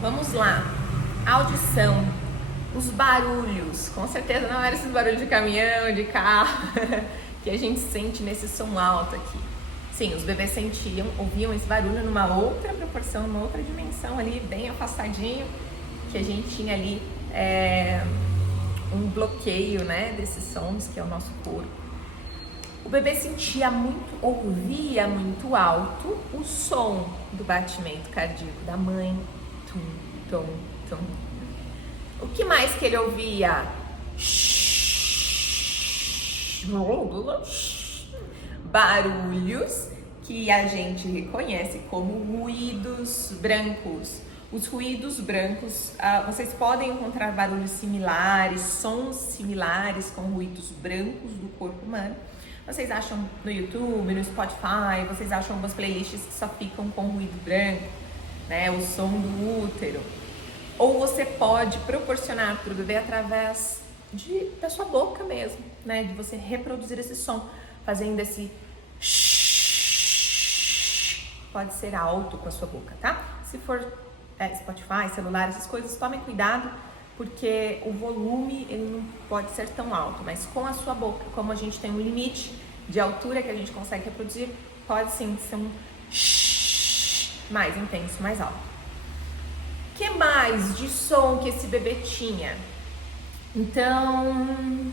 Vamos lá. Audição. Os barulhos. Com certeza não era esses barulhos de caminhão, de carro, que a gente sente nesse som alto aqui. Sim, os bebês ouviam esse barulho numa outra proporção, numa outra dimensão ali, bem afastadinho, que a gente tinha ali um bloqueio, né, desses sons, que é o nosso corpo. O bebê ouvia muito alto o som do batimento cardíaco da mãe. Tum, tum, tum. O que mais que ele ouvia? Barulhos que a gente reconhece como ruídos brancos. Os ruídos brancos, vocês podem encontrar barulhos similares, sons similares com ruídos brancos do corpo humano. Vocês acham no YouTube, no Spotify, vocês acham algumas playlists que só ficam com ruído branco, né? O som do útero. Ou você pode proporcionar para o bebê através da sua boca mesmo, né? De você reproduzir esse som, fazendo esse pode ser alto com a sua boca, tá? Se for Spotify, celular, essas coisas, tomem cuidado, porque o volume ele não pode ser tão alto, mas com a sua boca, como a gente tem um limite de altura que a gente consegue reproduzir, pode sim ser um mais intenso, mais alto. O que mais de som que esse bebê tinha? Então,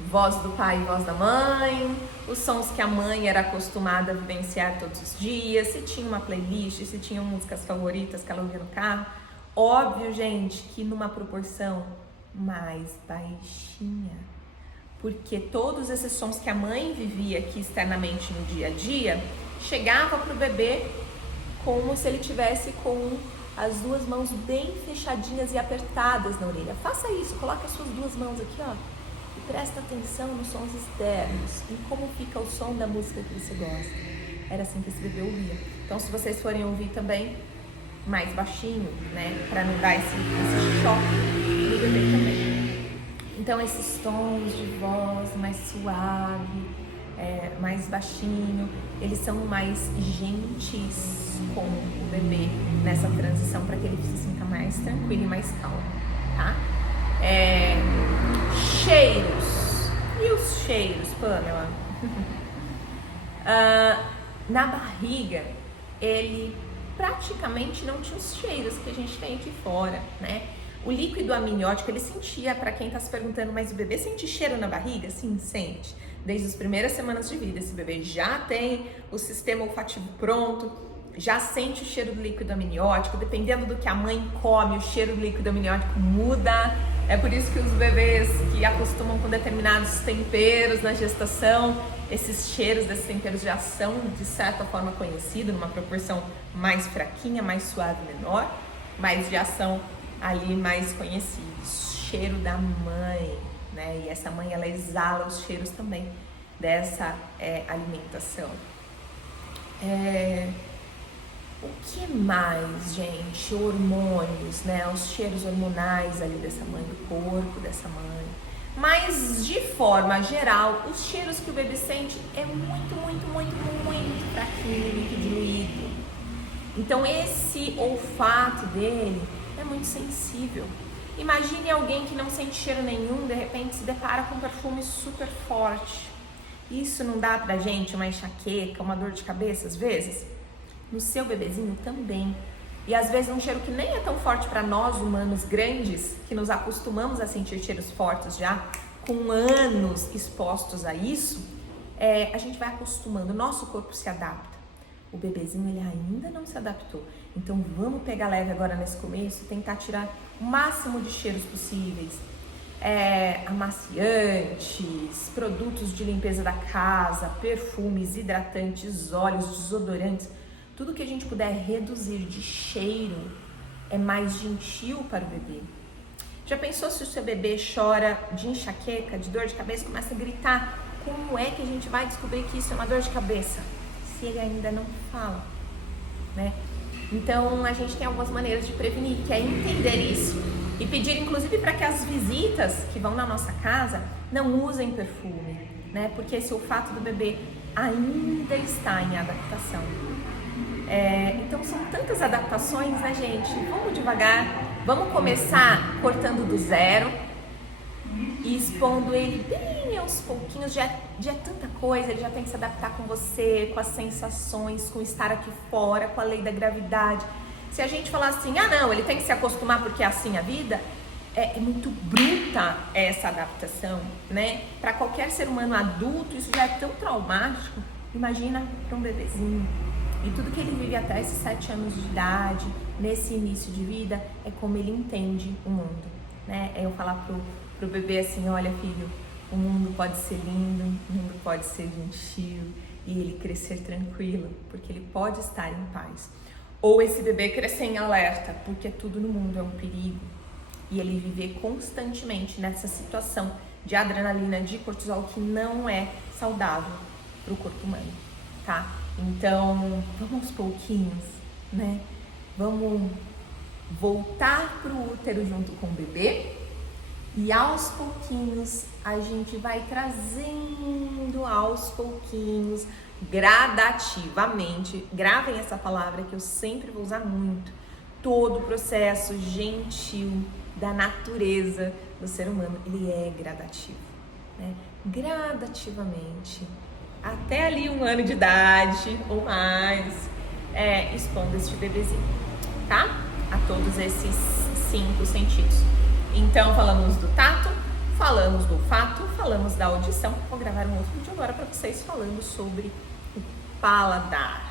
voz do pai e voz da mãe, os sons que a mãe era acostumada a vivenciar todos os dias, se tinha uma playlist, se tinham músicas favoritas que ela ouvia no carro. Óbvio, gente, que numa proporção mais baixinha, porque todos esses sons que a mãe vivia aqui externamente no dia a dia, chegava pro bebê como se ele tivesse com as duas mãos bem fechadinhas e apertadas na orelha. Faça isso, coloque as suas duas mãos aqui, ó, e presta atenção nos sons externos, em como fica o som da música que você gosta. Era assim que esse bebê ouvia. Então, se vocês forem ouvir também, mais baixinho, né, para não dar esse choque no bebê também. Então, esses tons de voz mais suave, mais baixinho, eles são mais gentis com o bebê nessa transição para que ele se sinta mais tranquilo e mais calmo, tá? Cheiros. E os cheiros, Pamela? Na barriga, ele praticamente não tinha os cheiros que a gente tem aqui fora, né? O líquido amniótico, ele sentia, para quem tá se perguntando, mas o bebê sente cheiro na barriga? Sim, sente. Desde as primeiras semanas de vida, esse bebê já tem o sistema olfativo pronto, já sente o cheiro do líquido amniótico. Dependendo do que a mãe come, o cheiro do líquido amniótico muda. É por isso que os bebês que acostumam com determinados temperos na gestação, esses cheiros desses temperos já são, de certa forma, conhecidos, numa proporção mais fraquinha, mais suave, menor, mas já são ali mais conhecidos. Cheiro da mãe, né? E essa mãe, ela exala os cheiros também dessa alimentação. O que mais, gente? Hormônios, né? Os cheiros hormonais ali dessa mãe, do corpo dessa mãe. Mas, de forma geral, os cheiros que o bebê sente é muito fraquinho, muito diluído. Então, esse olfato dele é muito sensível. Imagine alguém que não sente cheiro nenhum, de repente se depara com um perfume super forte. Isso não dá pra gente uma enxaqueca, uma dor de cabeça às vezes? No seu bebezinho também. E às vezes um cheiro que nem é tão forte para nós humanos grandes, que nos acostumamos a sentir cheiros fortes já, com anos expostos a isso, a gente vai acostumando, o nosso corpo se adapta. O bebezinho, ele ainda não se adaptou. Então vamos pegar leve agora nesse começo e tentar tirar o máximo de cheiros possíveis. Amaciantes, produtos de limpeza da casa, perfumes, hidratantes, óleos, desodorantes. Tudo que a gente puder reduzir de cheiro é mais gentil para o bebê. Já pensou se o seu bebê chora de enxaqueca, de dor de cabeça, começa a gritar? Como é que a gente vai descobrir que isso é uma dor de cabeça? Se ele ainda não fala, né? Então, a gente tem algumas maneiras de prevenir, que é entender isso e pedir, inclusive, para que as visitas que vão na nossa casa não usem perfume, né? Porque esse olfato do bebê ainda está em adaptação. Então são tantas adaptações, né, gente? Vamos devagar, vamos começar cortando do zero e expondo ele bem aos pouquinhos. Já é tanta coisa, ele já tem que se adaptar com você, com as sensações, com estar aqui fora, com a lei da gravidade. Se a gente falar assim, não, ele tem que se acostumar porque é assim a vida, é muito bruta essa adaptação, né? Para qualquer ser humano adulto, isso já é tão traumático. Imagina para um bebezinho. E tudo que ele vive até esses 7 anos de idade, nesse início de vida, é como ele entende o mundo, né? É eu falar pro bebê assim, olha filho, o mundo pode ser lindo, o mundo pode ser gentil, e ele crescer tranquilo, porque ele pode estar em paz. Ou esse bebê crescer em alerta, porque tudo no mundo é um perigo, e ele viver constantemente nessa situação de adrenalina, de cortisol, que não é saudável para o corpo humano, tá? Então, vamos aos pouquinhos, né? Vamos voltar pro útero junto com o bebê e aos pouquinhos a gente vai trazendo aos pouquinhos, gradativamente. Gravem essa palavra que eu sempre vou usar muito. Todo o processo gentil da natureza do ser humano, ele é gradativo, né? Gradativamente, até ali 1 ano de idade ou mais, expondo este bebezinho, tá? A todos esses 5 sentidos. Então, falamos do tato, falamos do olfato, falamos da audição. Vou gravar um outro vídeo agora para vocês falando sobre o paladar.